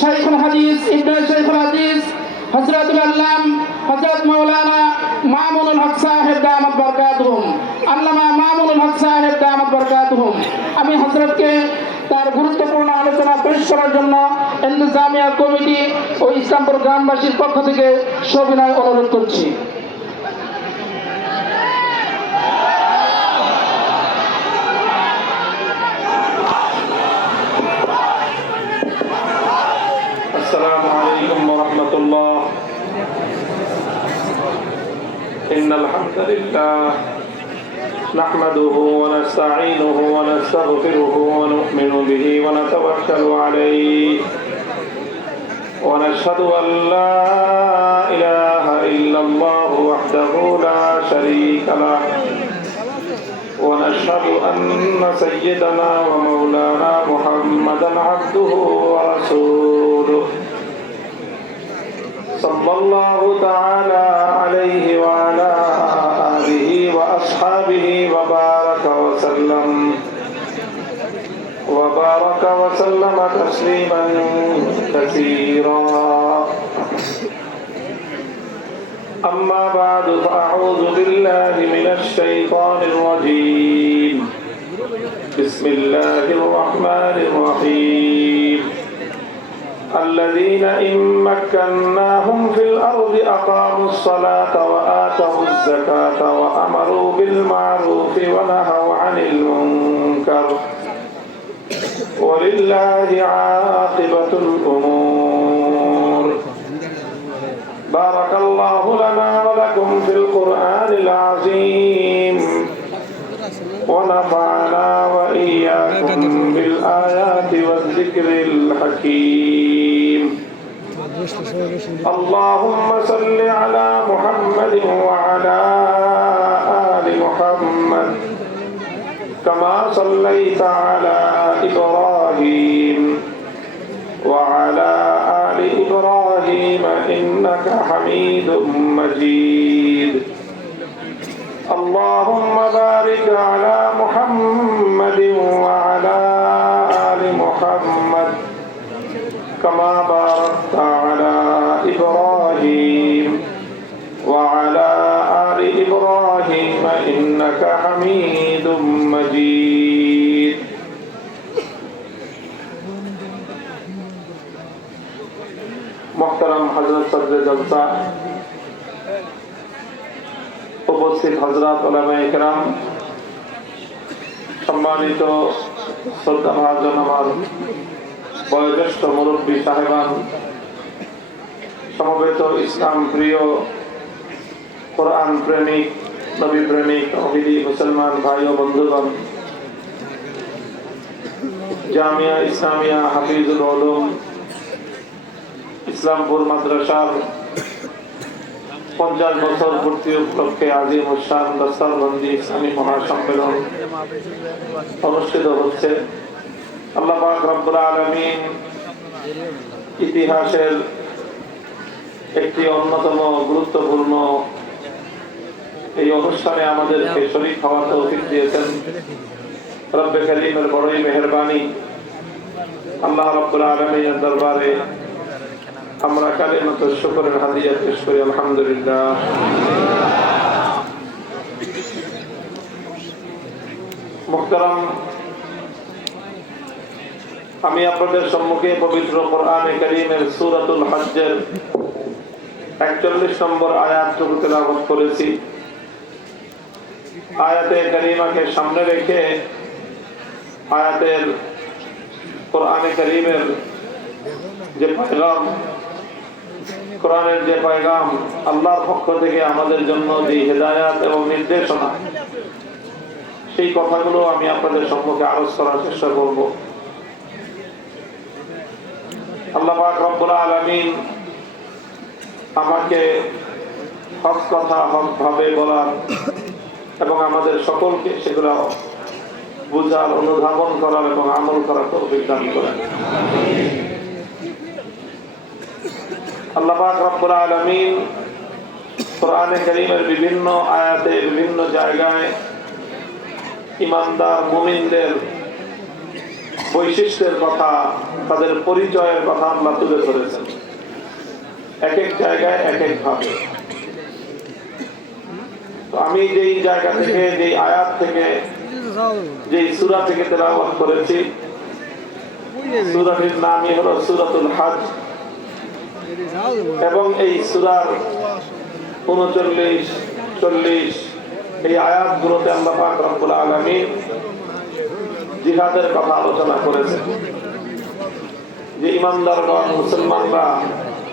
শাইখুল হাদিস ইবনে শাইখুল হাদিস হযরতুল আল্লাম হযরত মাওলানা মামুনুল হক সাহেব দামাত বরকাতুহুম, আল্লামা মামুনুল হক সাহেব দামাত বরকাতুহুম। আমি হযরতকে তার গুরুত্বপূর্ণ আলোচনা পেশ করার জন্য ইন্তেজামিয়া কমিটি ও ইসলামপুর গ্রামবাসীর পক্ষ থেকে সবিনয় অনুরোধ করছি। السلام عليكم ورحمة الله. إن الحمد لله نحمده ونستعينه ونستغفره ونؤمن به ونتوكل عليه ونشهد أن لا إله إلا الله وحده لا شريك له ونشهد أن سيدنا ومولانا محمدا عبده ورسوله صلى الله تعالى عليه وعلى آله وأصحابه وبارك وسلم تسليما كثيرا. أما بعد فأعوذ بالله من الشيطان الرجيم. بسم الله الرحمن الرحيم. الذين إن مكناهم في الأرض أقاموا الصلاة وآتوا الزكاة وأمروا بالمعروف ونهوا عن المنكر ولله عاقبة الأمور. بارك الله لنا ولكم في القرآن العظيم ونفعنا وإياكم بالآيات والذكر الحكيم. اللهم صل على محمد وعلى آل محمد كما صليت على إبراهيم وعلى آل إبراهيم إنك حميد مجيد. اللهم بارك على محمد وعلى آل محمد كما باركت على إبراهيم وعلى آل إبراهيم إنك حميد مجيد. محترم حضرت صدر جلسہ، উপস্থিত হযরত উলামায়ে কেরাম, সম্মানিত শ্রদ্ধাভাজন আমার বয়োজ্যেষ্ঠ মুরব্বী সাহেবান, সমবেত ইসলাম প্রিয়, কোরআন প্রেমিক, নবী প্রেমিক, তৌহিদি মুসলমান ভাই ও বন্ধুগণ, জামিয়া ইসলামিয়া হাফিজুল উলুম ইসলামপুর মাদ্রাসার 50 বছর পূর্তি উপলক্ষে আজিম উসান দস্তরবন্দি ইসলামী মহাসম্মেলন অনুষ্ঠিত হচ্ছে। আল্লাহ পাক রব্বুল আলামিন ইতিহাসের একটি অন্যতম গুরুত্বপূর্ণ এই অনুষ্ঠানে আমাদেরকে শরীক হওয়ার তৌফিক দিয়েছেন। রব্বে কারীমের বড়ই মেহেরবানি। আল্লাহ রাব্বুল আলামিনের দরবারে আমরা কালিমাতুশ শুকরের হাদিয়া পেশ করি, আলহামদুলিল্লাহ। মুহতারাম, আমি আপনাদের সম্মুখে পবিত্র কোরআনে কারীমের সূরাতুল হজ্জের 41 নম্বর আয়াতটুকু তেলাওয়াত করেছি। আয়াতে কারীমাকে সামনে রেখে আয়াতের কোরআনে কারীমের যে পয়গাম, কোরআনের যে পয়গাম, আল্লাহর পক্ষ থেকে আমাদের জন্য যে হেদায়াত এবং নির্দেশনা, সেই কথাগুলো আমি আপনাদের সম্মুখে আলোচ করার চেষ্টা করব। আল্লাহ পাক রব্বুল আলামিন আমাকে হক কথা হক ভাবে বলার এবং আমাদের সকলকে সেগুলো বুঝার, অনুধাবন করার এবং আমল করার তৌফিক দান করেন। আল্লাহ পাক রব্বুল আলামিন কোরআনে কারীমের বিভিন্ন আয়াতে, বিভিন্ন জায়গায় ইমানদার মুমিনদের বৈশিষ্ট্যের কথা তাদের পরিচয়ের কথা আল্লাহ তুলে ধরেছেন এক এক জায়গায় এক এক ভাবে। তো আমি যেই জায়গা থেকে, যেই আয়াত থেকে, যেই সূরা থেকে তেলাওয়াত করেছি, সূরাটির নামই হলো সূরাতুল হজ এবং এই সূরার 39, 40 এই আয়াতগুলোতে আল্লাহ পাক রব্বুল আলামিন জিহাদের কথা আলোচনা করেছেন। যে ইমানদারগণ, মুসলমানরা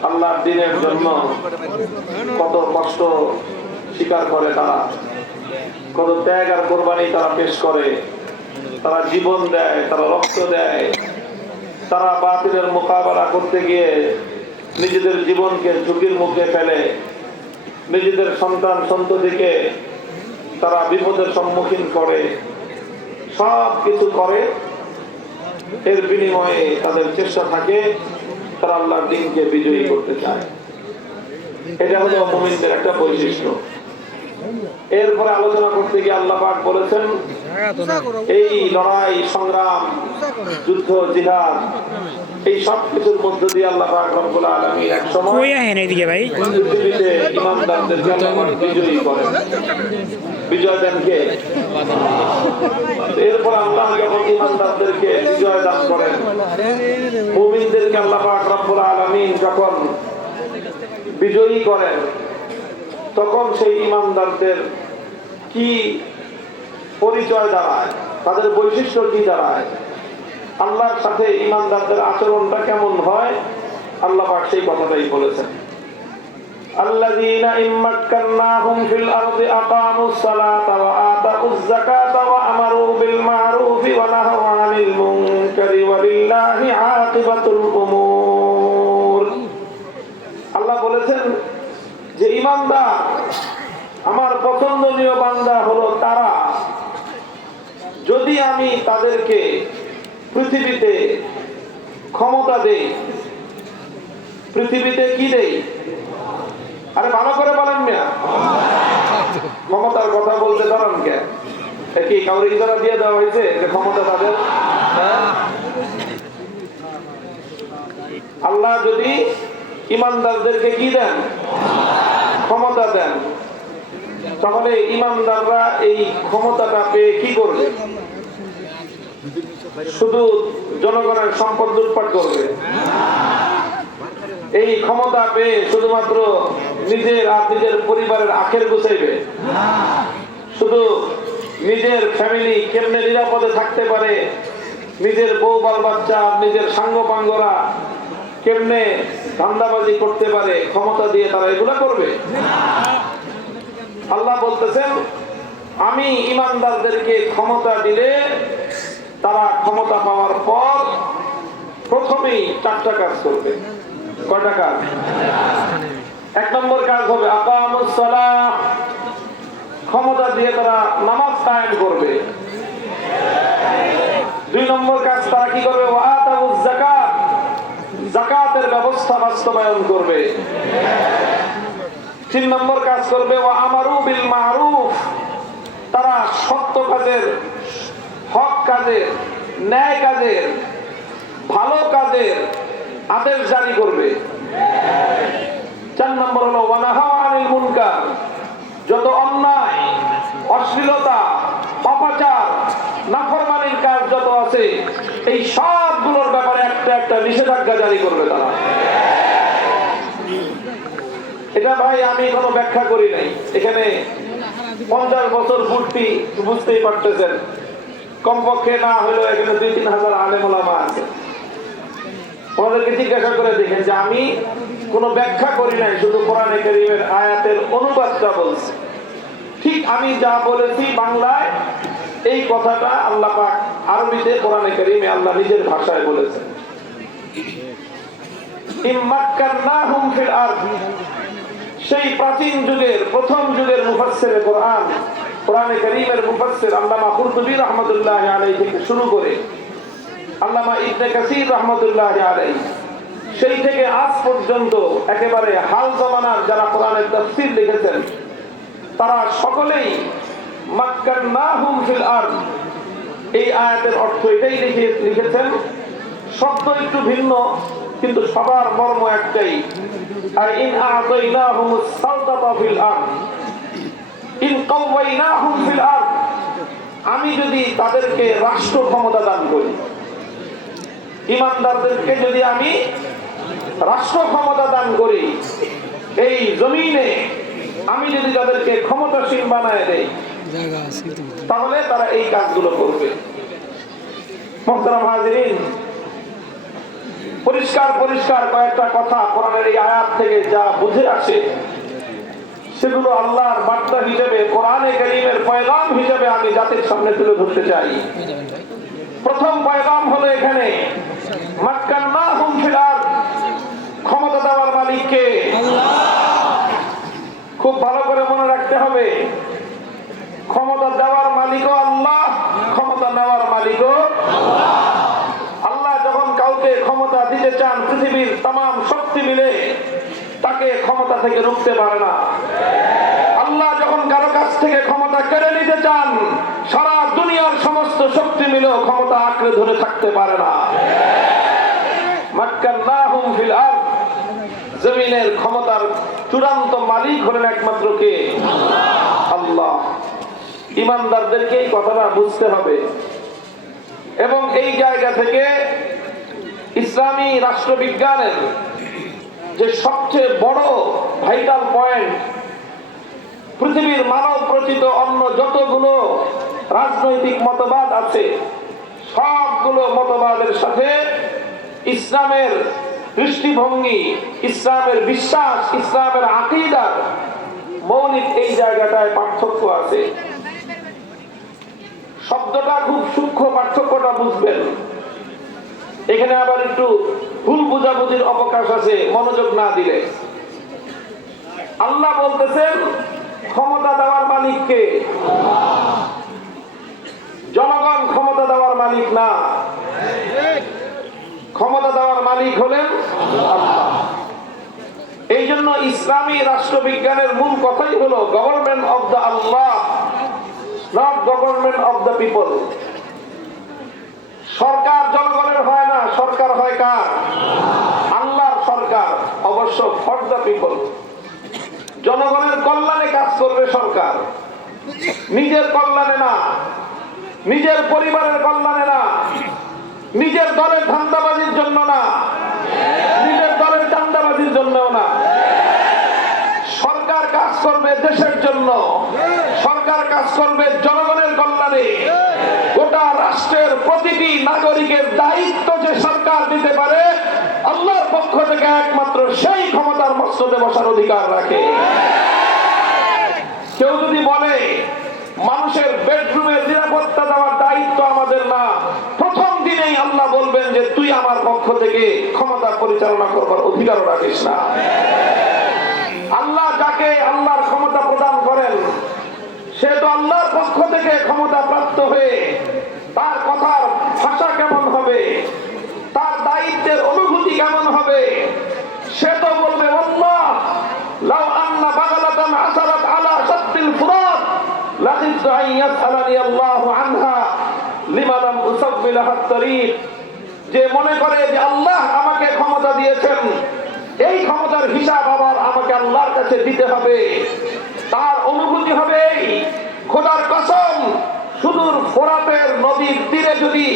আল্লাহর দ্বীনের জন্য কত কষ্ট স্বীকার করে, তারা কত ত্যাগ আর কোরবানি তারা পেশ করে, তারা জীবন দেয়, তারা রক্ত দেয়, তারা বাতিলের মোকাবেলা করতে গিয়ে নিজেদের জীবনকে ঝুঁকির মুখে ফেলে, নিজেদের সন্তান সন্ততিকে তারা বিপদের সম্মুখীন করে, সব কিছু করে। এর বিনিময়ে তাদের চেষ্টা থাকে তারা আল্লাহর দ্বীনকে বিজয়ী করতে চায়। এটা হলো মুমিনদের একটা বৈশিষ্ট্য। এরপরে আলোচনা করতে গিয়ে আল্লাহ পাক বলেছেন, এই লড়াই সংগ্রাম, যুদ্ধ, জিহাদ, এই সব কিছুর মধ্য দিয়ে আল্লাহ পাক রব্বুল আলামিন এক সময় পৃথিবীতে ইমানদারদেরকে আল্লাহ পাক বিজয়ী করেন। বিজয় দেন কে? এরপর আল্লাহ যখন ইমানদারদেরকে বিজয় দান করেন, মুমিনদেরকে আল্লাহ পাক রব্বুল আলামিন যখন বিজয়ী করেন, তখন সেই ইমানদারদের কি পরিচয় দাঁড়ায়, তাদের বৈশিষ্ট্য কি দাঁড়ায়, আল্লাহর সাথে ইমানদারদের আচরণটা কেমন হয়, আল্লাহ পাক সেই কথাটাই বলেছেন। আল্লাযীনা ইম্মাক্কান্নাহুম ফিল আরদি আকামুস সালাতা ওয়া আতাউয যাকাতা ওয়া আমারু বিল মা'রুফি ওয়া নাহাউ আনিল মুনকারি ওয়া লিল্লাহি আকিবাতুল উমুর। আল্লাহ বলেছেন যে ইমানদার, আমার পছন্দনীয় বান্দা হলো তারা, যদি আমি তাদেরকে পৃথিবীতে ক্ষমতা দেই। পৃথিবীতে কি দেই? আরে ভালো করে বলেন না, ক্ষমতার কথা বলতে পারেন কে? কি কাউরে ইজারা দিয়ে দেওয়া হয়েছে যে ক্ষমতা তাদের? আল্লাহ যদি ইমানদারদেরকে কি দেন? ক্ষমতা দেন, তাহলে ইমানদাররা এই ক্ষমতাটা পেয়ে কি করবে? শুধু জনগণের সম্পদ লুটপাট করবে? এই ক্ষমতা পেয়ে শুধুমাত্র নিজের আর নিজের পরিবারের আখের গুছাইবে? শুধু নিজের ফ্যামিলি কেমনে নিরাপদে থাকতে পারে, নিজের বউ বাল বাচ্চা, নিজের সাঙ্গ পাঙ্গরা কেমনে ধান্দাবাজি করতে পারে, ক্ষমতা দিয়ে তারা এগুলা করবে? আল্লাহ বলতেছেন, আমি ইমানদারদেরকে ক্ষমতা দিলে তারা ক্ষমতা পাওয়ার পর প্রথমেই 4টা কাজ করবে। কয়টা কাজ? 1 নম্বর কাজ হবে আকামুস সালাহ, ক্ষমতা দিয়ে তারা নামাজ কায়েম করবে। 2 নম্বর কাজ তারা কি করবে? ওয়া আতাউয যাকাত, যাকাতের ব্যবস্থা বাস্তবায়ন করবে। 3 নম্বর কাজ করবে ওয়া আমারু বিল মা'রুফ, তারা সত্য কাজের, হক কাজের, ন্যায় কাজের, ভালো কাজের আদেশ জারি করবে। 4 নম্বর হলো ওয়া নাহাউ আনিল মুনকার, যত অন্যায়, অশ্লীলতা, পাপাচার, নাফরমানির কাজ যত আছে, এই সবগুলোর ব্যাপারে একটা একটা নিষেধাজ্ঞা জারি করবে তারা। এটা ভাই আমি কোনো ব্যাখ্যা করি নাই, এখানে 50 বছর পূর্তি বুঝতেই পারতেছেন, কমপক্ষে না হলেও এখানে 2-3 হাজার আলেম ওলামা আছে। ওনাদেরকে জিজ্ঞাসা করে দেখেন যে আমি কোনো ব্যাখ্যা করি নাই, শুধু কোরআনে কারীমের আয়াতের অনুবাদটা বলছি। ঠিক আমি যা বলেছি বাংলায়, এই কথাটা আল্লাহ পাক আরবিতে কোরআনে কারীমে আল্লাহ নিজের ভাষায় বলেছেন। ইম্মাক্কান্নাহুম ফিল আরদ, সেই প্রাচীন যুগের, প্রথম যুগের মুফাসসিরে কোরআন, কোরআনে কারীমের মুফাসসির আল্লামা কুরতুবী রাহমাতুল্লাহি আলাইহি থেকে শুরু করে আল্লামা ইবনে কাসির রাহমাতুল্লাহি আলাইহি, সেই থেকে আজ পর্যন্ত একেবারে হাল জামানার যারা কোরআনের তাফসীর লিখেছেন, তারা সকলেই মাক্কান্নাহুম ফিল আরদ, এই আয়াতের অর্থ এটাই লিখেছেন, শব্দ একটু ভিন্ন, কিন্তু সবার মর্ম একটাই। আর ইন আতাইনাহুমুস সালতাতা ফিল আরদ ইন কাওয়াইনাহুম ফিল আরদ, আমি যদি তাদেরকে রাষ্ট্র ক্ষমতা দান করি, ইমানদারদেরকে যদি আমি রাষ্ট্র ক্ষমতা দান করি, এই জমিনে আমি যদি তাদেরকে ক্ষমতাসীন বানায় দেই, তাহলে তারা এই কাজগুলো করবে। মুহতারাম হাজিরিন, পরিষ্কার পরিষ্কার কয়েকটা কথা কোরআনের এই আয়াত থেকে যা বুঝে আসে, সেগুলো আল্লাহর বার্তা হিসেবে, কোরআনে কারীমের পয়গাম হিসেবে আমি জাতির সামনে তুলে ধরতে চাই। প্রথম পয়গাম হলো এখানে মাক্কান্নাহুম ফিল আরদ, ক্ষমতা দেওয়ার মালিক কে? খুব ভালো করে মনে রাখতে হবে, ক্ষমতা দেওয়ার মালিকও আল্লাহ, ক্ষমতা নেওয়ার মালিকও আল্লাহ। যখন কাউকে ক্ষমতা দিতে চান, পৃথিবীর तमाम শক্তি মিলে তাকে ক্ষমতা থেকে রুখতে পারে না। আল্লাহ যখন কারো কাছ থেকে ক্ষমতা কেড়ে নিতে চান, সারা দুনিয়ার সমস্ত শক্তি মিলেও ক্ষমতা আঁকড়ে ধরে থাকতে পারে না। মাক্কান্নাহুম ফিল আরদ, জমিনের ক্ষমতার চূড়ান্ত মালিক হলেন একমাত্র কে? আল্লাহ। ইমানদারদেরকে এই কথাটা বুঝতে হবে। এবং এই জায়গা থেকে ইসলামী রাষ্ট্রবিজ্ঞানের যে সবচেয়ে বড় ভাইটাল পয়েন্ট, পৃথিবীর মানব রচিত অন্য যতগুলো রাজনৈতিক মতবাদ আছে, সবগুলো মতবাদের সাথে ইসলামের দৃষ্টিভঙ্গি, ইসলামের বিশ্বাস, ইসলামের আকীদার মৌলিক এই জায়গাটায় পার্থক্য আছে। শব্দটা খুব সূক্ষ্ম, পার্থক্যটা বুঝবেন। এখানে আবার একটু ভুল বুঝাবুঝির অবকাশ আছে মনোযোগ না দিলে। আল্লাহ বলতেছেন ক্ষমতা দেওয়ার মালিক কে? জনগণ ক্ষমতা দেওয়ার মালিক না, ক্ষমতা দেওয়ার মালিক হলেন আল্লাহ। এই জন্য ইসলামী রাষ্ট্রবিজ্ঞানের মূল কথাই হলো government of the Allah, not government of the people. সরকার জনগণের হয় না, সরকার হয় কার? আল্লাহর সরকার, অবশ্য ফর দ্য পিপল। জনগণের কল্যাণে কাজ করবে সরকার, নিজের কল্যাণে না, নিজের পরিবারের কল্যাণে না, নিজের দলের ধান্দাবাজির জন্য না, নিজের দলের চান্দাবাজির জন্যও না। সরকার কাজ করবে দেশের জন্য, সরকার কাজ করবে জনগণের কল্যাণে। গোটা রাষ্ট্রের প্রতিটি নাগরিকের দায়িত্ব যে সরকার দিতে পারে, আল্লাহর পক্ষ থেকে একমাত্র সেই ক্ষমতার মস্তদে বসার অধিকার রাখে। কেউ যদি বলে মানুষের বেডরুমের নিরাপত্তা দেওয়ার দায়িত্ব আমাদের না, প্রথম দিনেই আল্লাহ বলবেন যে তুই আমার পক্ষ থেকে ক্ষমতা পরিচালনা করবার অধিকারও রাখিস না। আল্লাহ যাকে আল্লাহর ক্ষমতা প্রদান করেন, সে তো আল্লাহর পক্ষ থেকে ক্ষমতা প্রাপ্ত হয়ে তার কথার ভাষা কেমন হবে, তার দায়িত্বের অনুভূতি কেমন হবে, সে তো বলবে আল্লাহ লাউ আন্না বাগালাতান আসারাত আলা শাত্তিল ফুরাত লাযিদতু আন ইয়াসআলানি আল্লাহু আনহা লিমা লাম উসাব্বিলাহা তারিক। যে মনে করে যে আল্লাহ আমাকে ক্ষমতা দিয়েছেন, এই ক্ষমতার হিসাব আবার আমাকে আল্লাহর কাছে দিতে হবে, তার অনুভূতি হবে খোদার কসম, সুদূর ফোরাতের নদীর তীরে যদি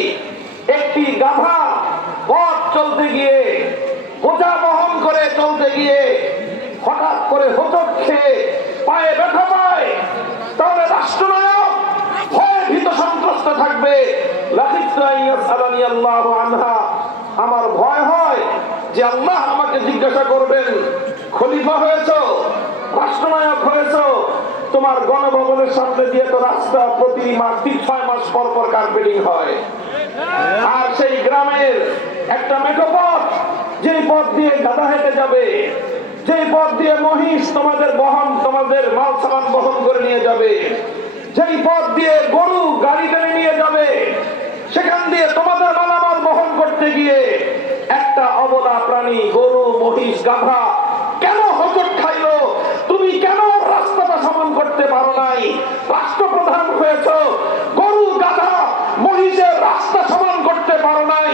একটি গাধা পথ চলতে গিয়ে, বোঝা বহন করে চলতে গিয়ে হঠাৎ করে হোঁচট খেয়ে পায়ে ব্যথা পায়, তাহলে রাষ্ট্রনায়ক ভয়ে ভীত সন্ত্রস্ত থাকবে। লাযিদতু আন ইয়াসআলানি আল্লাহু আনহা, আমার ভয় হয় যে আল্লাহ আমাকে জিজ্ঞাসা করবেন, খলিফা হয়েছো, রাষ্ট্রনায়ক হয়েছো, তোমার গণভবনের সামনে দিয়ে তো রাস্তা প্রতি মাস 6 মাস পর পর কার্পেটিং হয়, আর সেই গ্রামের একটা মেঠো পথ, যেই পথ দিয়ে গাধা হেঁটে যাবে, যেই পথ দিয়ে মহিষ তোমাদের মাল সামান বহন করে নিয়ে যাবে, যেই পথ দিয়ে গরু গাড়ি টেনে নিয়ে যাবে, সেখান দিয়ে তোমাদের মালামাল বহন করতে গিয়ে একটা অবলা প্রাণী, গরু, মহিষ, গাধা কেন হোঁচট খাইলো? তুমি কেন রাস্তাটা সমান করতে পারো নাই? রাষ্ট্রপ্রধান হয়েছ, গরু, গাধা, মহিষের রাস্তা সমান করতে করতে পারো নাই,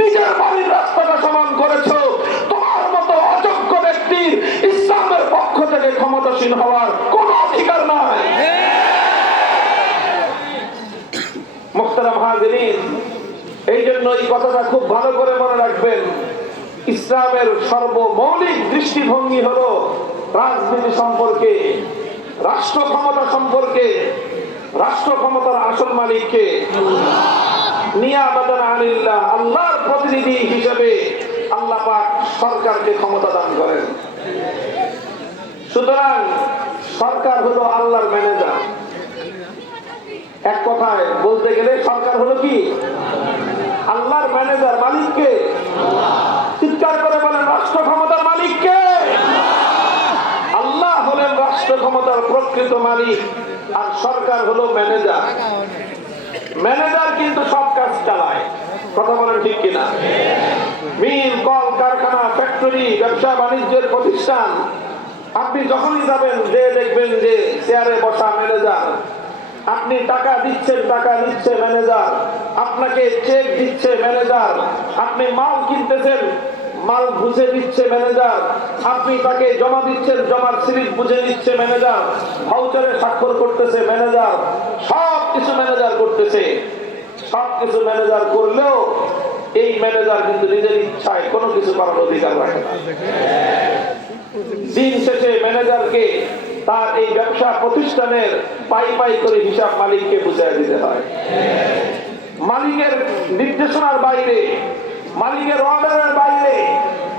নিজের বাড়ির রাস্তাটা সমান করেছো, তোমার মতো অযোগ্য ব্যক্তির ইসলামের পক্ষ থেকে ক্ষমতাসীন হওয়ার কোন অধিকার নাই। মুহতারাম হাজিরিন, এই জন্য এই কথাটা খুব ভালো করে মনে রাখবেন। ইসলামের সর্বমৌলিক দৃষ্টিভঙ্গি হলো রাজনীতি সম্পর্কে, রাষ্ট্র ক্ষমতা সম্পর্কে। রাষ্ট্র ক্ষমতার আসল মালিককে নিয়াবাতান আনিল্লাহ, আল্লাহর প্রতিনিধি হিসেবে আল্লাহ পাক সরকারকে ক্ষমতা দান করেন। সুতরাং সরকার হলো আল্লাহর ম্যানেজার। এক কথায় বলতে গেলে সরকার হলো কি? আল্লাহর ম্যানেজার। মালিককে চিৎকার করে বলেন, রাষ্ট্র ক্ষমতার মালিককে? আল্লাহ হলেন রাষ্ট্র ক্ষমতার প্রকৃত মালিক, আর সরকার হলো ম্যানেজার। ম্যানেজার কিন্তু সব কাজ চালায়, কথা বলেন ঠিক কিনা? মিল, কল কারখানা, ফ্যাক্টরি, ব্যবসা বাণিজ্যের প্রতিষ্ঠান, আপনি যখনই যাবেন যে দেখবেন যে চেয়ারে বসা ম্যানেজার। আপনি টাকা দিচ্ছেন, টাকা নিচ্ছে ম্যানেজার। আপনাকে চেক দিচ্ছে ম্যানেজার। আপনি মাল কিনতেছেন, মাল বুঝে দিচ্ছে ম্যানেজার। আপনি তাকে জমা দিচ্ছেন, জমার স্লিপ বুঝে দিচ্ছে ম্যানেজার। ভাউচারে স্বাক্ষর করতেছে ম্যানেজার। সব কিছু ম্যানেজার করতেছে। সব কিছু ম্যানেজার করলেও এই ম্যানেজার কিন্তু নিজের ইচ্ছায় কোনো কিছু করার অধিকার রাখে না। দিন শেষে ম্যানেজারকে তার এই ব্যবসা প্রতিষ্ঠানের পাই পাই করে হিসাব মালিককে বুঝিয়ে দিতে হয়। মালিকের নির্দেশনার বাইরে, মালিকের অর্ডারের বাইরে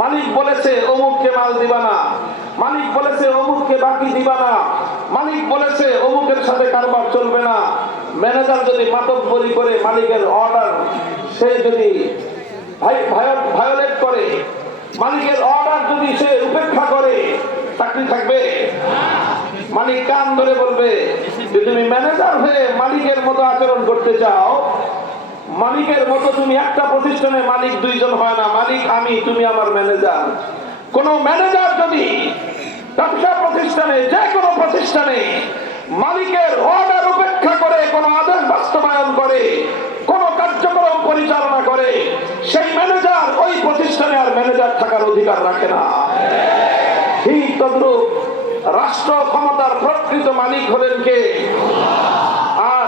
মালিক বলেছে অমুককে মাল দিবা না, মালিক বলেছে অমুককে বাকি দিবা না, মালিক বলেছে অমুকের সাথে কারবার চলবে না। ম্যানেজার যদি মাতব্বরি করে মালিকের অর্ডার সে যদি ভায়োলেট করে, মালিকের অর্ডার যদি সে উপেক্ষা করে, চাকরি থাকবে? মালিক কান ধরে বলবে যে তুমি ম্যানেজার হয়ে মালিকের মতো আচরণ করতে চাও, মালিকের মতো তুমি একটা প্রতিষ্ঠানে মালিক দুইজন হয় না, মালিক আমি, তুমি আমার ম্যানেজার। কোন ম্যানেজার যদি ব্যবসা প্রতিষ্ঠানে, যে কোনো প্রতিষ্ঠানে মালিকের অর্ডার উপেক্ষা করে কোন আদেশ বাস্তবায়ন করে, কোন কার্যক্রম পরিচালনা করে, সেই ম্যানেজার ওই প্রতিষ্ঠানে আর ম্যানেজার থাকার অধিকার রাখে না। ঠিক তদ্রূপ রাষ্ট্র ক্ষমতার প্রকৃত মালিক হলেন কে? আর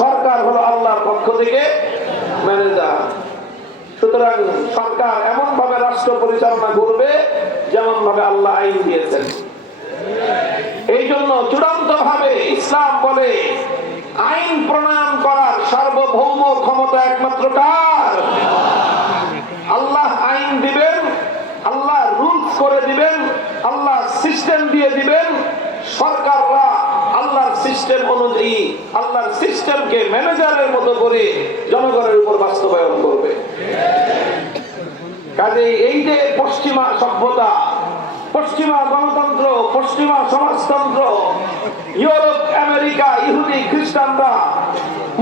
সরকার হলো আল্লাহর পক্ষ থেকে ম্যানেজার। সুতরাং সরকার এমন ভাবে রাষ্ট্র পরিচালনা করবে যেমন ভাবে আল্লাহ আইন দিয়েছেন। এই জন্য চূড়ান্ত ভাবে ইসলাম বলে আইন প্রণয়ন করার সার্বভৌম ক্ষমতা একমাত্র কার? আল্লাহ আইন দিবেন, আল্লাহ রুলস করে দিবেন, আল্লাহ সিস্টেম দিয়ে দিবেন। সরকাররা আল্লাহর সিস্টেম অনুযায়ী আল্লাহর সিস্টেমকে ম্যানেজারের মতো করে জনগণের উপর বাস্তবায়ন করবে। কাজে এই যে পশ্চিমা সভ্যতা, পশ্চিমা গণতন্ত্র, পশ্চিমা সমাজতন্ত্র, ইউরোপ, আমেরিকা, ইহুদি, খ্রিস্টানরা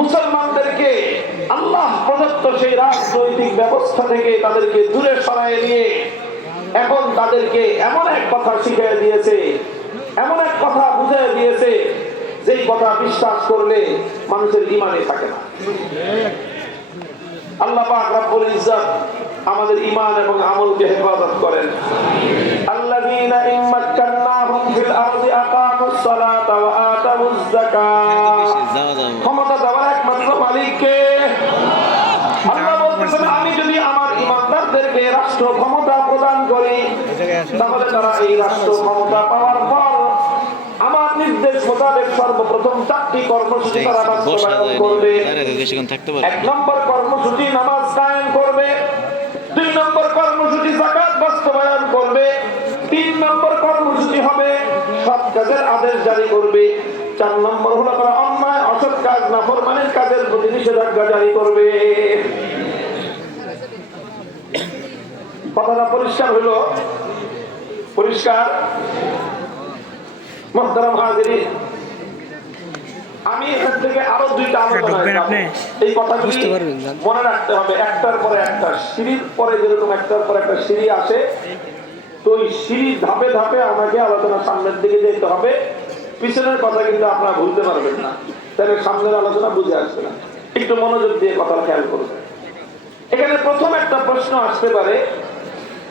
মুসলমানদেরকে আল্লাহ প্রদত্ত সেই রাজনৈতিক ব্যবস্থা থেকে তাদেরকে দূরে সরায় নিয়ে এখন তাদেরকে এমন এক কথা শিখিয়ে দিয়েছে, এমন এক কথা বুঝিয়ে দিয়েছে, যেই কথা বিশ্বাস করলে মানুষের ঈমানে থাকে না। আল্লাহ পাক রব্বুল ইজ্জত আমাদের ঈমান এবং আমলকে হেফাজত করেন। আল্লাযীনা ইম্মাক্কান্নাহুম ফিল আরদি আকামুস সালাতা ওয়া আতাউয যাকাত। ক্ষমতা দেওয়ার একমাত্র মালিক কে? আল্লাহ বলতেছেন আমি যদি আমার ঈমানদারদেরকে রাষ্ট্র ক্ষমতা প্রদান করি, তাহলে তারা এই রাষ্ট্র ক্ষমতা পাওয়ার পর আমার নির্দেশ মোতাবেক সর্বপ্রথম 4টি কর্মসূচি তারা বাস্তবায়ন করবে। 1 নম্বর কর্মসূচি নামাজ কায়েম করবে, 2 নম্বর কর্মসূচি যাকাত বাস্তবায়ন করবে, 3 নম্বর কর্মসূচি হবে সৎ কাজের আদেশ জারি করবে, 4 নম্বর হলো তারা অন্যায় অসৎ কাজ নাফরমানির কাজের প্রতি নিষেধাজ্ঞা জারি করবে। কথাটা পরিষ্কার হলো? পরিষ্কার? মুহতারাম হাজিরিন, আমি এখান থেকে আরো 2টা আলোচনা, এই কথাগুলি মনে রাখতে হবে। একটার পরে একটা, সিঁড়ির পরে যেরকম একটার পর একটা সিঁড়ি আসে, তো ওই সিঁড়ি ধাপে ধাপে আমাকে আলোচনা সামনের দিকে যেতে হবে। পিছনের কথা কিন্তু আপনারা ভুলতে পারবেন না, তাহলে সামনের আলোচনা বুঝে আসবে না। একটু মনোযোগ দিয়ে কথা খেয়াল করবেন। এখানে প্রথম একটা প্রশ্ন আসতে পারে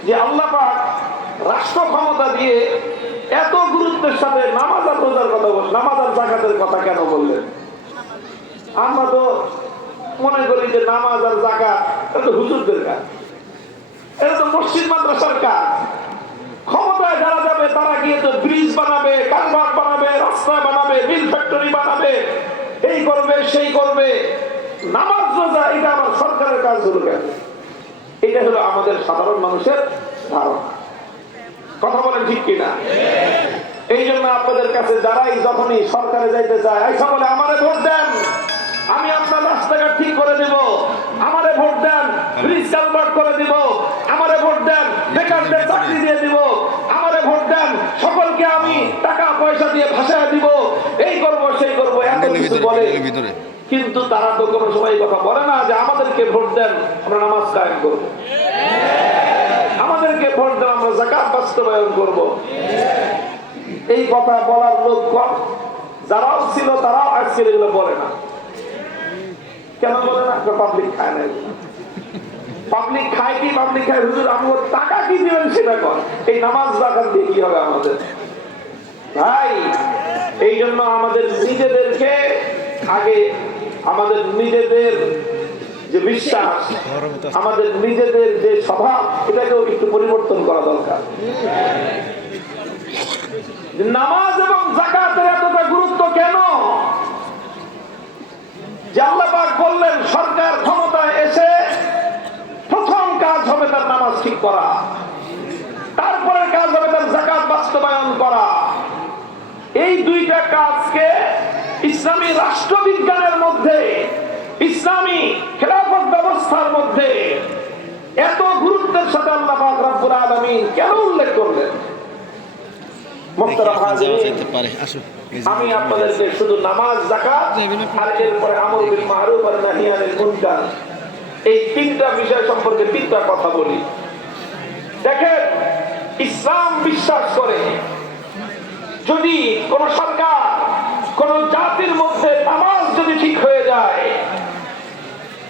যে আল্লাহ পাক রাষ্ট্র ক্ষমতা দিয়ে এত গুরুত্বের সাথে নামাজ আর রোজার কথা বললেন, নামাজ আর যাকাতের কথা কেন বললেন? আমরা তো মনে করি যে নামাজ আর যাকাত এটা তো হুজুরদের কাজ, এটা তো মসজিদ মাদ্রাসার কাজ। ক্ষমতায় যারা যাবে তারা গিয়ে তো ব্রিজ বানাবে, কালভার্ট বানাবে, রাস্তা বানাবে, মিল ফ্যাক্টরি বানাবে, এই করবে সেই করবে। নামাজ রোজা এটা আমার সরকারের কাজ হলো কেন? এটা হলো আমাদের সাধারণ মানুষের ধারণা। কথা বলেন ঠিক কিনা? এই জন্য আপনাদের কাছে যারাই যখনই সরকারে যাইতে চায় আইসা বলে আমারে ভোট দেন, আমি আপনার রাস্তাঘাট ঠিক করে দেব, আমারে ভোট দেন ব্রিজ কালভার্ট করে দিব, আমারে ভোট দেন বেকারদের চাকরি দিয়ে দিব, আমারে ভোট দেন সকলকে আমি টাকা পয়সা দিয়ে ভাষায় দিব, এই করব সেই করব, এত কিছু বলে। কিন্তু তারা তো কোনো সময় কথা বলে না যে আমাদেরকে ভোট দেন আমরা নামাজ কায়েম করব, আমাদেরকে ভোট দেন আমরা যাকাত বাস্তবায়ন করব। এই কথা বলার লোক কম, যারাও ছিল তারাও আজকে এগুলো বলে না। কেন বলে না? পাবলিক খায় না। পাবলিক খায় কি? পাবলিক খায় হুজুর আমি টাকা কি দিবেন সেটা কর, এই নামাজ যাকাত দিয়ে কি হবে আমাদের? ভাই এই জন্য আমাদের নিজেদেরকে আগে, আমাদের নিজেদের যে বিশ্বাস, আমাদের নিজেদের যে স্বভাব, এটাকেও একটু পরিবর্তন করা দরকার। নামাজ এবং যাকাতের এতটা গুরুত্ব কেন? যে আল্লাহ পাক বললেন সরকার ক্ষমতায় এসে প্রথম কাজ হবে তার নামাজ ঠিক করা, তারপরের কাজ হবে তার যাকাত বাস্তবায়ন করা। এই দুইটা কাজকে ইসলামী রাষ্ট্রবিজ্ঞানের মধ্যে, ইসলামী খেলাফত ব্যবস্থার মধ্যে এত গুরুত্বের সাথে আল্লাহ পাক রব্বুল আলামিন কেন উল্লেখ করলেন? আমি আপনাদেরকে শুধু নামাজ, যাকাত আর এরপরে আমর বিল মারুফ আর নাহি আনিল মুনকার, এই তিনটা বিষয় সম্পর্কে তিনটা কথা বলি। দেখেন, ইসলাম বিশ্বাস করে যদি কোন সরকার, কোন জাতির মধ্যে নামাজ যদি ঠিক হয়ে যায়,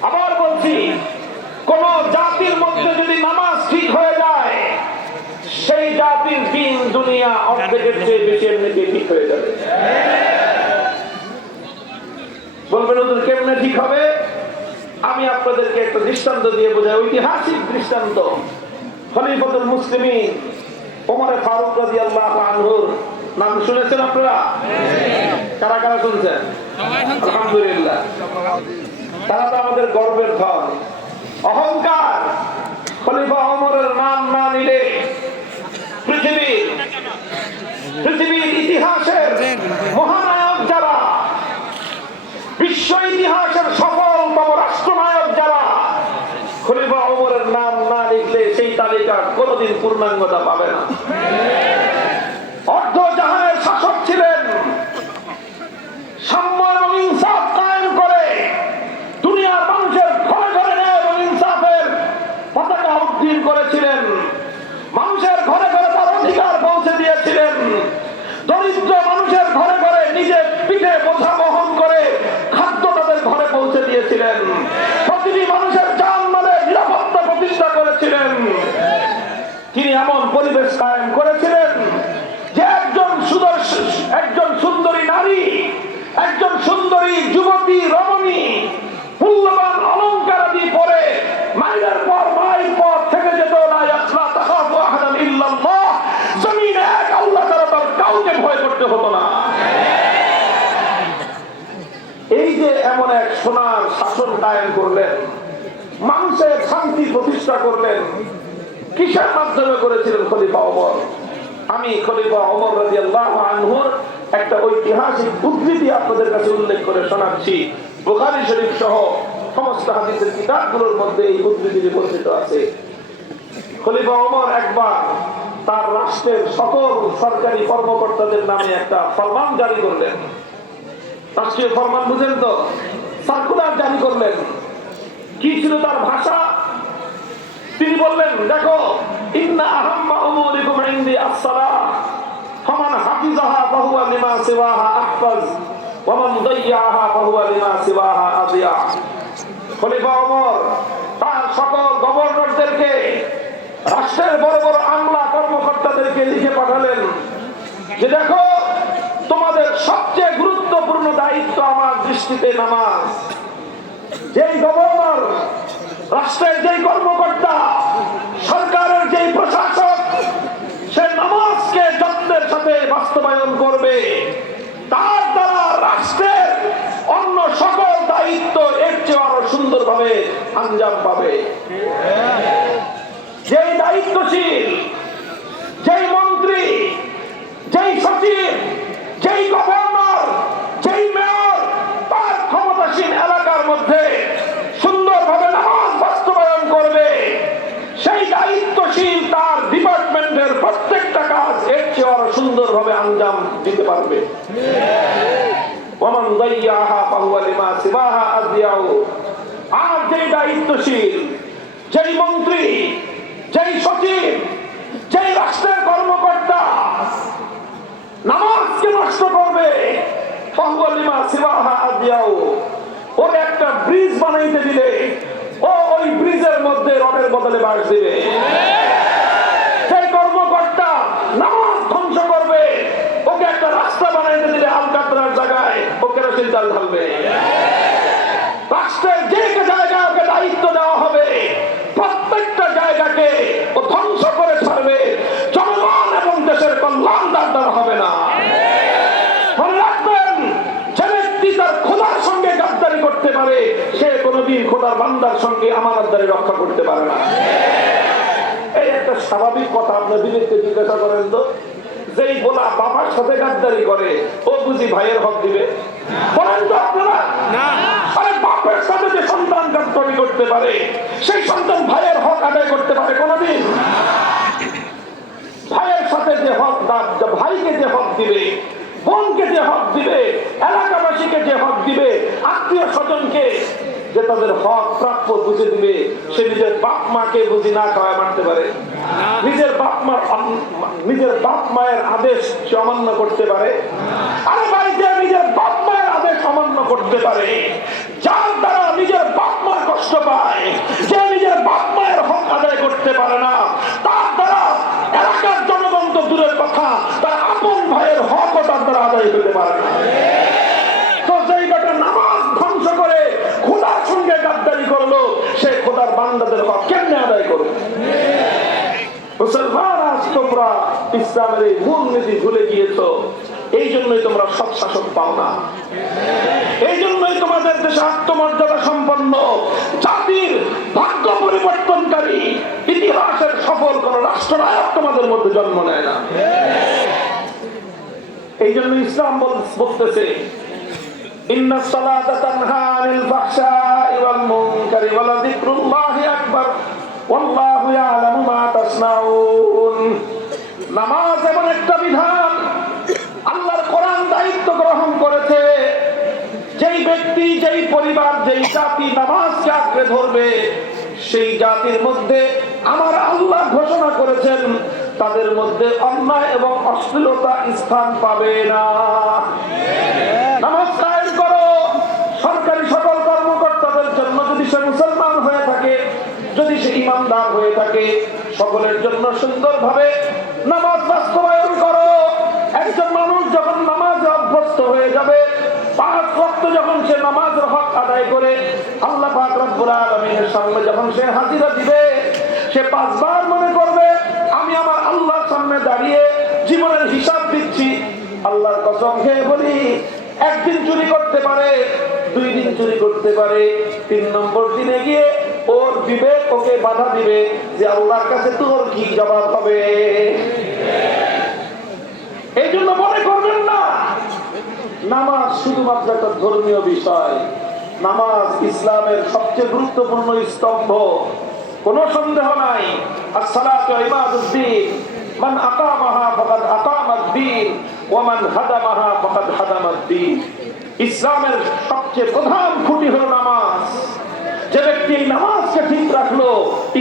আবার বলছি কোন জাতির মধ্যে যদি নামাজ ঠিক হয়ে যায়, সেই জাতির দিন দুনিয়া অর্ধেকের চেয়ে বেশি এমনিতে ঠিক হয়ে যাবে। বলবেন ওদের কেমনে ঠিক হবে? আমি আপনাদেরকে একটা দৃষ্টান্ত দিয়ে বোঝাই, ঐতিহাসিক দৃষ্টান্ত। খলিফাতুল মুসলিমিন ওমর ফারুক রাদিয়াল্লাহু আনহুর নাম শুনেছেন আপনারা? কারা কারা শুনছেন? আলহামদুলিল্লাহ। তারা তো আমাদের গর্বের ধন, অহংকার। খলিফা ওমরের নাম না নিলে পৃথিবীর ইতিহাসের মহানায়ক যারা, বিশ্ব ইতিহাসের সফলতম রাষ্ট্রনায়ক যারা, খলিফা ওমরের নাম না লিখলে সেই তালিকা কোনোদিন পূর্ণাঙ্গতা পাবে না। অর্ধজাহানের শাসক ছিলেন, সাম্য এবং ইনসাফ কায়েম করে দুনিয়ার মানুষের ঘরে ঘরে ন্যায় এবং ইনসাফের পতাকা উড্ডীন করেছিলেন, মানুষের ঘরে ঘরে তার অধিকার পৌঁছে দিয়েছিলেন, দরিদ্র মানুষের ঘরে ঘরে নিজের পিঠে বোঝা বহন করে খাদ্য তাদের ঘরে পৌঁছে দিয়েছিলেন, প্রতিটি মানুষের জানমালের নিরাপত্তা প্রতিষ্ঠা করেছিলেন। তিনি এমন পরিবেশ কায়েম করেছিলেন যে একজন সুন্দরী নারী, একজন সুন্দরী যুবতী রমণী মূল্যবান অলংকার আদি পরে মাইলের পর মাইল পর থেকে যেত না। ইয়াসলা তাখাফু আহাদান ইল্লাল্লাহ, জমিনে এক আল্লাহ ছাড়া তার কাউকে ভয় করতে হতো না। এই যে এমন এক সোনার শাসন কায়েম করলেন, মানুষের শান্তি প্রতিষ্ঠা করলেন, কিসের মাধ্যমে করেছিলেন? খলিফা ওমর। আমি খলিফা ওমর রাদিয়াল্লাহু আনহুর একটা ঐতিহাসিক উদ্ধৃতি আপনাদের কাছে উল্লেখ করে শোনাচ্ছি। বুখারী শরীফ সহ সমস্ত হাদিসের কিতাবগুলোর মধ্যে এই উদ্ধৃতিটি বর্ণিত আছে। খলিফা ওমর একবার তার রাষ্ট্রের সকল সরকারি কর্মকর্তাদের নামে একটা ফরমান জারি করলেন। রাষ্ট্রীয় ফরমান বুঝেন তো? সার্কুলার জারি করলেন। কি ছিল তার ভাষা? তিনি বললেন, দেখো, ইন্না আহাম্মা উমুরিকুম ইনদি আস-সালাহ, ফামান হাফিজাহা ফাহুয়া লিমা সিওয়াহা আহফাজ, ওয়া মান দাইয়াহা ফাহুয়া লিমা সিওয়াহা আদিয়া। খলিফা ওমর তার সকল গভর্নরদেরকে, রাষ্ট্রের বড় বড় আমলা কর্মকর্তাদেরকে লিখে পাঠালেন যে দেখো, তোমাদের সবচেয়ে গুরুত্বপূর্ণ দায়িত্ব আমার দৃষ্টিতে নামাজ। যেই গভর্নর, রাষ্ট্রের যেই কর্মকর্তা, সরকারের যেই প্রশাসক সে নামাজকে যত্নের সাথে বাস্তবায়ন করবে, তার দ্বারা রাষ্ট্রের অন্য সকল দায়িত্ব এর চেয়ে আরো সুন্দরভাবে আঞ্জাম পাবে। যেই দায়িত্বশীল, যেই মন্ত্রী, যেই সচিব, যেই গভর্নর, যেই মেয়র তার ক্ষমতাসীন এলাকার মধ্যে সুন্দরভাবে নামাজ বাস্তবায়ন করবে, সেই দায়িত্বশীল তার ডিপার্টমেন্টের প্রত্যেকটা কাজ এর চেয়ে আরো সুন্দরভাবে আঞ্জাম দিতে পারবে। ওমান দাইয়াহা ফাহুয়া লিমা সিবাহা আযিয়াউ। আর যেই দায়িত্বশীল, যেই মন্ত্রী, যেই সচিব, যেই রাষ্ট্রের কর্মকর্তা নামাজকে নষ্ট করবে, ফাহুয়া লিমা সিবাহা আযিয়াউ, ওর একটা ব্রিজ বানাইতে দিলে ও ওই ব্রিজের মধ্যে রডের বদলে বাঁশ দিবে। সেই কর্মকর্তা নামাজ ধ্বংস করবে, ওকে একটা রাস্তা বানাইতে দিলে আলকাতরার জায়গায় ও কেরোসিন তেল ঢালবে। রাষ্ট্রের যে জায়গায় ওকে দায়িত্ব দেওয়া হবে প্রত্যেকটা জায়গাকে ও ধ্বংস করে ছাড়বে। জনগণ এবং দেশের কল্যাণ তার দ্বারা হবে না। মনে রাখবেন, যে ব্যক্তি তার খোদার সঙ্গে গাদ্দারি করতে পারে সে কোনদিন খোদার বান্দার সঙ্গে আমানতদারি রক্ষা করতে পারে না। এই একটা স্বাভাবিক কথা। আপনার বিবেককে জিজ্ঞাসা করেন তো, যেই বলা বাবার সাথে গাদ্দারি করে ও বুঝি ভাইয়ের হক দিবে? বলেন তো আপনারা। আরে বাপের সাথে যে সন্তান গাদ্দারি করতে পারে সেই সন্তান ভাইয়ের হক আদায় করতে পারে কোনদিন? ভাইয়ের সাথে যে হক, ভাইকে যে হক দিবে, বোনকে যে হক দিবে, এলাকাবাসীকে যে হক দিবে, আত্মীয় স্বজনকে যে তাদের হক প্রাপ্য বুঝে দিবে, সে নিজের বাপ মাকে বুঝি না খাওয়ায় মারতে পারে? নিজের বাপ মায়ের আদেশ সে অমান্য করতে পারে? আরে ভাই, যে নিজের বাপ মায়ের আদেশ অমান্য করতে পারে, যার দ্বারা নিজের বাপ মা কষ্ট পায়, যে নিজের বাপ মায়ের হক আদায় করতে পারে না, তার দ্বারা এলাকার জনগণ তো দূরের কথা, তার আপন ভাইয়ের হকও তার দ্বারা আদায় করতে পারে না। তো যেই বেটা নামাজ ধ্বংস করে খোদার সঙ্গে গাদ্দারি করলো, সে খোদার বান্দাদের হক কেমনে আদায় করবে? মুসলমান, আজ তোমরা ইসলামের এই মূল নীতি ভুলে গিয়েছো। এই জন্যই তোমরা সৎ শাসক পাও না। এই জন্যই তোমাদের দেশে আত্মমর্যাদা সম্পন্ন, জাতির ভাগ্য পরিবর্তনকারী, ইতিহাসের সফল কোন রাষ্ট্রনায়ক তোমাদের মধ্যে জন্ম নেয় না। এই জন্য ইসলাম বলতেছে, ইন্নাস সালাতা তানহা আনিল ফাহশাই ওয়াল মুনকারি ওয়া লাযিকরুল্লাহি আকবার ওয়াল্লাহু ইয়ালামু মা তাসনাউন। নামাজ এমন একটা বিধান, আল্লাহর কোরআন দায়িত্ব গ্রহণ করেছে, যেই ব্যক্তি, যেই পরিবার, যেই জাতি নামাজকে আঁকড়ে ধরবে, সেই জাতির মধ্যে আমার আল্লাহ ঘোষণা করেছেন তাদের মধ্যে অন্যায় এবং অশ্লীলতা স্থান পাবে না। নামাজ কায়েম করো। সরকারি সকল কর্মকর্তাদের জন্য, যদি সে মুসলমান হয়ে থাকে, যদি সে ইমানদার হয়ে থাকে, সকলের জন্য সুন্দরভাবে নামাজ বাস্তবায়ন করো। একজন মানুষ যখন নামাজে অভ্যস্ত হয়ে যাবে, 5 ওয়াক্ত যখন সে নামাজের হক আদায় করে আল্লাহ পাক রব্বুল আলামিনের সামনে যখন সে হাজিরা দিবে, সে 5 বার মনে করবে আমি আমার আল্লাহর সামনে দাঁড়িয়ে জীবনের হিসাব দিচ্ছি। আল্লাহর কসম খেয়ে বলি, একদিন চুরি করতে পারে, 2 দিন চুরি করতে পারে, 3 নম্বর দিনে গিয়ে ওর বিবেক ওকে বাধা দিবে যে আল্লাহর কাছে তোর কি জবাব হবে। এই জন্য মনে করবেন না নামাজ শুধুমাত্র একটা ধর্মীয় বিষয়। নামাজ ইসলামের সবচেয়ে গুরুত্বপূর্ণ স্তম্ভ, কোনো সন্দেহ নাই। as-salatu imaduddin, মান আকামাহা ফাকাদ আকামাদ-দ্বীন ওয়া মান হাদামাহা ফাকাদ হাদামাদ-দ্বীন। ইসলামের সবচেয়ে প্রধান খুঁটি হলো নামাজ। যে ব্যক্তি নামাজকে ঠিক রাখলো,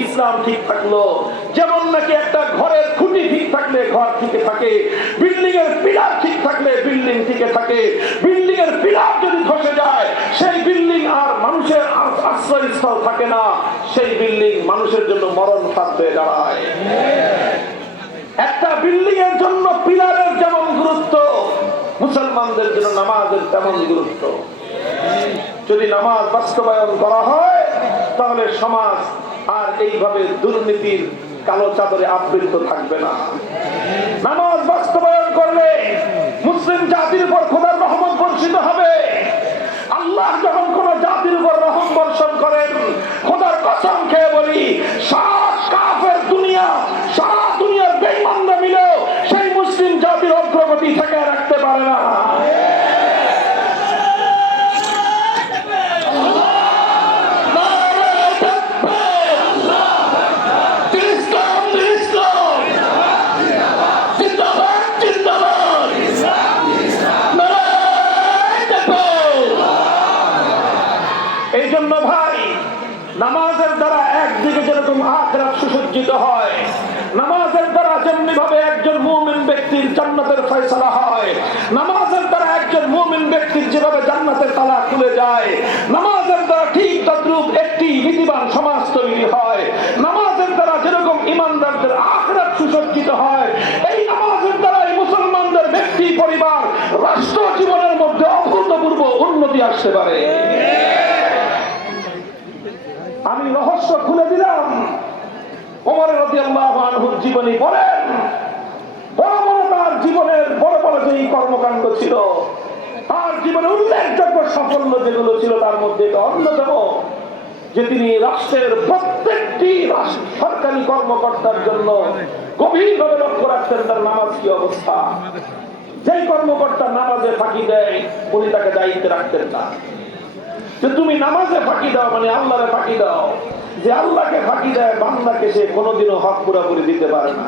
ইসলাম ঠিক থাকলো। যেমন নাকি একটা ঘরের খুঁটি ঠিক থাকলে ঘর ঠিক থাকে, বিল্ডিং এর পিলার ঠিক থাকলে বিল্ডিং ঠিক থাকে। বিল্ডিং এর পিলার যদি ধসে যায়, সেই বিল্ডিং আর মানুষের আশ্রয় আশ্রয়স্থল থাকে না, সেই বিল্ডিং মানুষের জন্য মরণ ফাঁদ হয়ে দাঁড়ায়। একটা বিল্ডিং এর জন্য পিলারের যেমন গুরুত্ব, মুসলমানদের জন্য নামাজের তেমন গুরুত্ব। যদি নামাজ বাস্তবায়ন করা হয় তাহলে সমাজ আর এইভাবে দুর্নীতির কালো চাদরে আবৃত থাকবে না। নামাজ বাস্তবায়ন করলে মুসলিম জাতির উপর খোদার রহমত বর্ষিত হবে। আল্লাহ যখন কোন জাতির উপর রহম বর্ষণ করেন, খোদার কসম খেয়ে বলি, সারা কাফের দুনিয়া, সারা দুনিয়ার বেঈমানরা মিলেও সেই মুসলিম জাতির অগ্রগতি থেকে রাখতে পারে না। এই জন্য ভাই, নামাজের দ্বারা একদিকে যেরকম আখিরাত সুসজ্জিত হয়, নামাজের দ্বারা যেমনি ভাবে একজন মুমিন ব্যক্তির জান্নাতের ফয়সালা হয়, নামাজের দ্বারা একজন মুমিন ব্যক্তির যেভাবে জান্নাতের তালা খুলে যায়, নামাজের দ্বারা ঠিক তদ্রূপ একটি নীতিবান সমাজ তৈরি হয়। নামাজের দ্বারা যেরকম ইমানদারদের আখিরাত সুসজ্জিত হয়, এই নামাজের দ্বারা এই মুসলমানদের ব্যক্তি, পরিবার, রাষ্ট্র জীবনের মধ্যে অভূতপূর্ব উন্নতি আসতে পারে। আমি রহস্য খুলে দিলাম। ওমর রাদিয়াল্লাহু আনহুর জীবনী পড়েন, বড় বড় তার জীবনের বড় বড় যেই কর্মকাণ্ড ছিল, তার জীবনে উল্লেখযোগ্য সাফল্য যেগুলো ছিল, তার মধ্যে একটা অন্যতম যে তিনি রাষ্ট্রের প্রত্যেকটি সরকারি কর্মকর্তার জন্য গভীরভাবে লক্ষ্য রাখতেন তার নামাজ কি অবস্থা। যেই কর্মকর্তা নামাজে ফাঁকি দেয়, উনি তাকে দায়িত্বে রাখতেন না। যে তুমি নামাজে ফাঁকি দাও মানে আল্লাহরে ফাঁকি দাও। যে আল্লাহকে ফাঁকি দেয় বান্দাকে সে কোনোদিনও হক পুরোপুরি দিতে পারে না।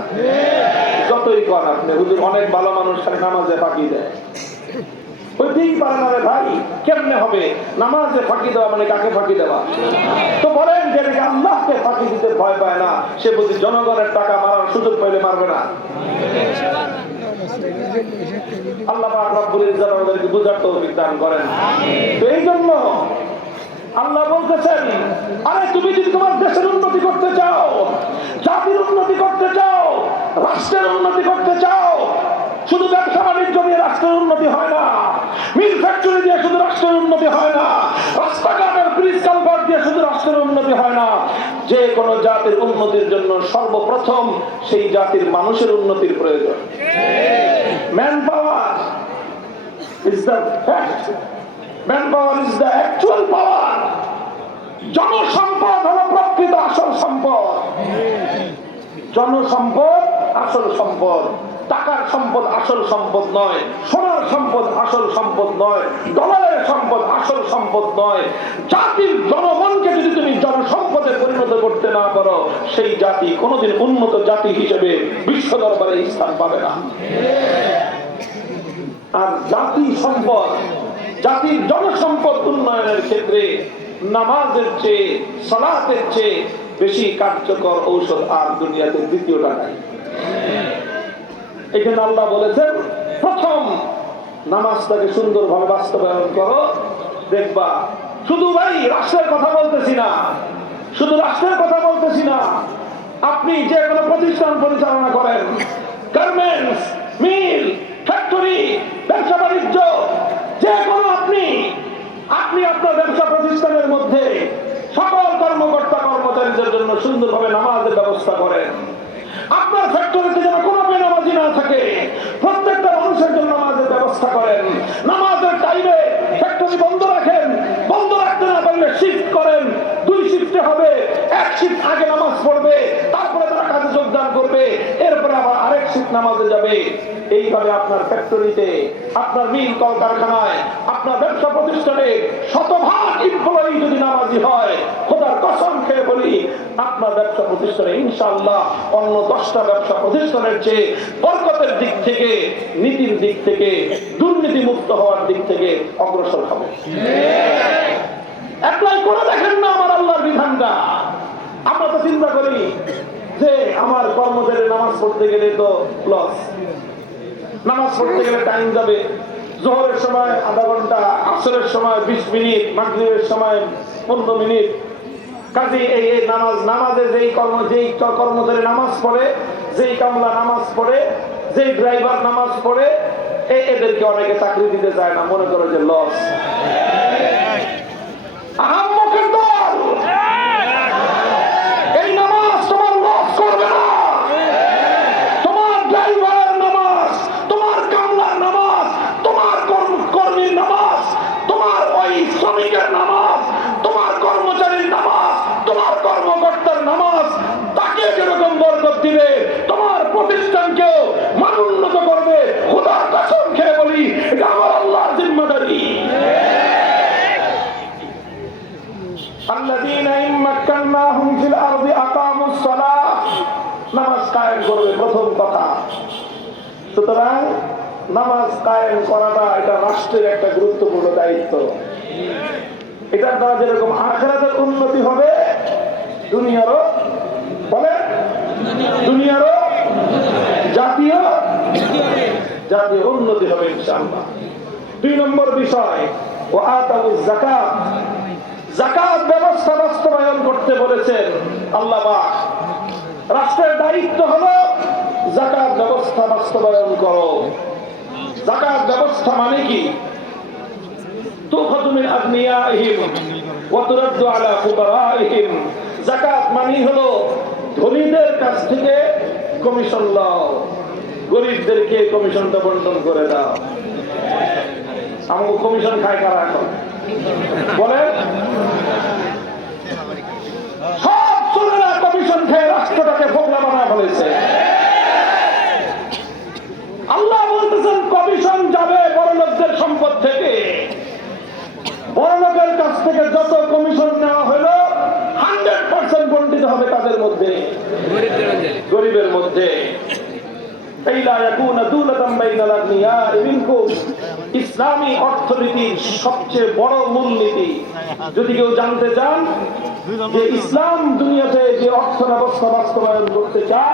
যতই কর আপনি, হুজুর অনেক ভালো মানুষ খালি নামাজে ফাঁকি দেয়, হইতেই পারে না রে ভাই। কেমনে হবে? নামাজে ফাঁকি দেওয়া মানে কাকে ফাঁকি দেওয়া? তো বলেন যে আল্লাহকে ফাঁকি দিতে ভয় পায় না, সে বুঝি জনগণের টাকা মারার সুযোগ পাইলে মারবে না? আল্লাহ পাক রব্বুল ইজ্জত আমাদেরকে বুঝার তৌফিক দান করেন। তো এই জন্য আল্লাহ বলতেছেন, আরে তুমি যদি তোমার দেশের উন্নতি করতে চাও, জাতির উন্নতি করতে চাও, রাষ্ট্রের উন্নতি করতে চাও, শুধু ব্যবসা বাণিজ্য দিয়ে রাষ্ট্রের উন্নতি হয় না, মিল ফ্যাক্টরি দিয়ে শুধু রাষ্ট্রের উন্নতি হয় না, রাস্তাঘাটের ব্রিজ কালভার্ট দিয়ে শুধু রাষ্ট্রের উন্নতি হয় না। যে কোনো জাতির উন্নতির জন্য সর্বপ্রথম সেই জাতির মানুষের উন্নতির প্রয়োজন। Man power is the fact, man power is the actual power. জনসম্পদ হলো প্রকৃত আসল সম্পদ। জনসম্পদ আসল সম্পদ, টাকার সম্পদ আসল সম্পদ নয়, সোনার সম্পদ আসল সম্পদ নয়, ডলারের সম্পদ আসল সম্পদ নয়। জাতির জনগণকে যদি তুমি জনসম্পদে পরিণত করতে না পারো, সেই জাতি কোনোদিন উন্নত জাতি হিসেবে বিশ্ব দরবারে স্থান পাবে না। আর জাতি সম্পদ, জাতির জনসম্পদ উন্নয়নের ক্ষেত্রে নামাজের চেয়ে, সালাতের চেয়ে বেশি কার্যকর ঔষধ আর দুনিয়াতে দ্বিতীয়টা নাই। এখানে আল্লাহ বলেছেন, প্রথম নামাজটাকে সুন্দরভাবে বাস্তবায়ন করো, দেখবা। শুধু ভাই রাষ্ট্রের কথা বলতেছি না, শুধু রাষ্ট্রের কথা বলতেছি না। আপনি যে কোনো প্রতিষ্ঠান পরিচালনা করেন, গার্মেন্টস, মিল, ফ্যাক্টরি, ব্যবসা বাণিজ্য, যে কোনো আপনি আপনার ব্যবসা প্রতিষ্ঠানের মধ্যে সকল কর্মকর্তা কর্মচারীদের জন্য সুন্দরভাবে নামাজের ব্যবস্থা করেন। আপনার ফ্যাক্টরিতে যেন কোনো বেনামাজি না থাকে, প্রত্যেকটা মানুষের জন্য নামাজের ব্যবস্থা করেন। নামাজের টাইমে ফ্যাক্টরি বন্ধ রাখেন, বন্ধ রাখতে না পারলে শিফট করেন। 2 শিফটে হবে, 1 শিফট আগে নামাজ পড়বে, তারপরে তারা কাজে যোগদান করবে, এরপরে আবার আরেক শিফট নামাজে যাবে। এইভাবে আপনার ফ্যাক্টরিতে, আপনার মিল কলকারখানায়, আপনার ব্যবসা প্রতিষ্ঠানে 100% এমপ্লয়ি যদি নামাজি হয়, খোদার কসম খেয়ে বলি, আপনার ব্যবসা প্রতিষ্ঠানে ইনশাআল্লাহ অন্য 10টা ব্যবসা প্রতিষ্ঠানের চেয়ে বরকতের দিক থেকে, নীতির দিক থেকে, দুর্নীতি মুক্ত হওয়ার দিক থেকে অগ্রসর হবে। অ্যাপ্লাই করে দেখেন না আমার আল্লাহর বিধানটা। আমরা তো চিন্তা করি যে আমার কর্মচারী নামাজ পড়তে গেলে তো লস, নামাজ পড়তে গেলে টাইম যাবে, জোহরের সময় আধা ঘন্টা, আসরের সময় 20 মিনিট, মাগরিবের সময় 15 মিনিট, কাজে এই নামাজে যেই কর্মচারী নামাজ পড়ে, যেই কামলা নামাজ পড়ে, যেই ড্রাইভার নামাজ পড়ে, এদেরকে অনেকে চাকরি দিতে চায় না, মনে করে যে লস। আহাম্মকের দল, এই নামাজ তোমার লস করবে না। তোমার ড্রাইভারের নামাজ, তোমার কামলার নামাজ, তোমার কর্মীর নামাজ, তোমার ওই শ্রমিকের নামাজ, তোমার কর্মচারীর নামাজ, তোমার কর্মকর্তার নামাজ তাকে যেরকম বরকত দিবে, তোমার প্রতিষ্ঠানকেও মানোন্নত করবে। খোদার কসম খেয়ে বলি, এটা আমার আল্লাহর জিম্মাদারি। আল্লাযীনা ইম্মাক্কান্নাহুম ফিল আরদি আকামুস সালাহ, নামাজ কায়েম করবে প্রথম কথা। সুতরাং নামাজ কায়েম করাটা এটা রাষ্ট্রের একটা গুরুত্বপূর্ণ দায়িত্ব। এটার দ্বারা যেরকম আখিরাতের উন্নতি হবে, দুনিয়ারও বলে দুনিয়ারও জাতীয় উন্নতি হবে ইনশাআল্লাহ। 2 নম্বর বিষয়, ওয়া আতাউজ যাকাত, যাকাত ব্যবস্থা বাস্তবায়ন করতে বলেছেন আল্লাহ পাক। রাষ্ট্রের দায়িত্ব হলো যাকাত ব্যবস্থা বাস্তবায়ন করো। যাকাত ব্যবস্থা মানে কি? তুখযু মিন আগনিয়াইহিম ওয়া তুরাদ্দু আলা ফুকারাইহিম। যাকাত মানে হলো ধনীদের কাছ থেকে কমিশন লও, গরিবদেরকে কমিশনটা বন্টন করে দাও। আমাকে কমিশন খায় কারা এখন বলেন? সব চোরেরা কমিশন খেয়ে রাষ্ট্রটাকে ভোগলা বানায় ফেলেছে। আল্লাহ বলতেছেন কমিশন যাবে বড়লোকদের সম্পদ থেকে। বড়লোকের কাছ থেকে যত কমিশন নেওয়া হলো 100% বন্টিত হবে তাদের মধ্যে, গরিবের মধ্যে। ইসলামী অর্থনীতির সবচেয়ে বড় মূলনীতি, যদি কেউ জানতে চান যে ইসলাম দুনিয়াতে যে অর্থ ব্যবস্থা বাস্তবায়ন করতে চায়,